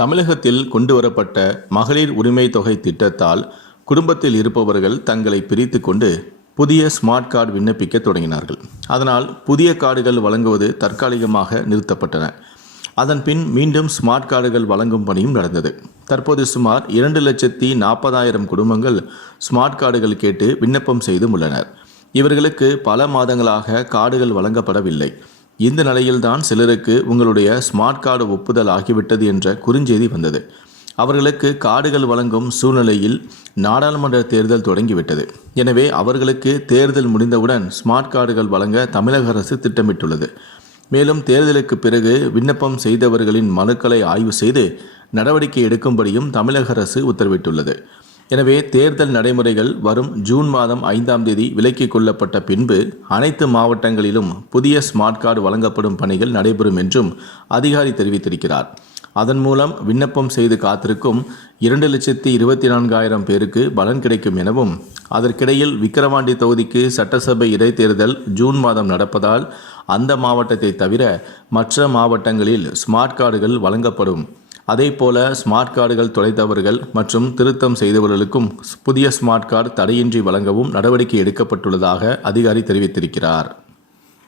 தமிழகத்தில் கொண்டுவரப்பட்ட மகளிர் உரிமை தொகை திட்டத்தால் குடும்பத்தில் இருப்பவர்கள் தங்களை பிரித்து கொண்டு புதிய ஸ்மார்ட் கார்டு விண்ணப்பிக்க தொடங்கினார்கள். அதனால் புதிய கார்டுகள் வழங்குவது தற்காலிகமாக நிறுத்தப்பட்டன. அதன் பின் மீண்டும் ஸ்மார்ட் கார்டுகள் வழங்கும் பணியும் நடந்தது. தற்போது சுமார் 2,40,000 குடும்பங்கள் ஸ்மார்ட் கார்டுகள் கேட்டு விண்ணப்பம் செய்தும் உள்ளனர். இவர்களுக்கு பல மாதங்களாக கார்டுகள் வழங்கப்படவில்லை. இந்த நிலையில்தான் சிலருக்கு உங்களுடைய ஸ்மார்ட் கார்டு ஒப்புதல் ஆகிவிட்டது என்ற குறுஞ்செய்தி வந்தது. அவர்களுக்கு கார்டுகள் வழங்கும் சூழ்நிலையில் நாடாளுமன்ற தேர்தல் தொடங்கிவிட்டது. எனவே அவர்களுக்கு தேர்தல் முடிந்தவுடன் ஸ்மார்ட் கார்டுகள் வழங்க தமிழக அரசு திட்டமிட்டுள்ளது. மேலும் தேர்தலுக்கு பிறகு விண்ணப்பம் செய்தவர்களின் மனுக்களை ஆய்வு செய்து நடவடிக்கை எடுக்கும்படியும் தமிழக அரசு உத்தரவிட்டுள்ளது. எனவே தேர்தல் நடைமுறைகள் வரும் ஜூன் மாதம் 5ஆம் தேதி விலக்கிக் கொள்ளப்பட்ட பின்பு அனைத்து மாவட்டங்களிலும் புதிய ஸ்மார்ட் கார்டு வழங்கப்படும் பணிகள் நடைபெறும் என்றும் அதிகாரி தெரிவித்திருக்கிறார். அதன் மூலம் விண்ணப்பம் செய்து காத்திருக்கும் 2,24,000 பேருக்கு பலன் கிடைக்கும் எனவும், அதற்கிடையில் விக்கிரவாண்டி தொகுதிக்கு சட்டசபை இடைத்தேர்தல் ஜூன் மாதம் நடப்பதால் அந்த மாவட்டத்தை தவிர மற்ற மாவட்டங்களில் ஸ்மார்ட் கார்டுகள் வழங்கப்படும். அதேபோல ஸ்மார்ட் கார்டுகள் தொலைத்தவர்கள் மற்றும் திருத்தம் செய்தவர்களுக்கும் புதிய ஸ்மார்ட் கார்டு தடையின்றி வழங்கவும் நடவடிக்கை எடுக்கப்பட்டுள்ளதாக அதிகாரி தெரிவித்திருக்கிறார்.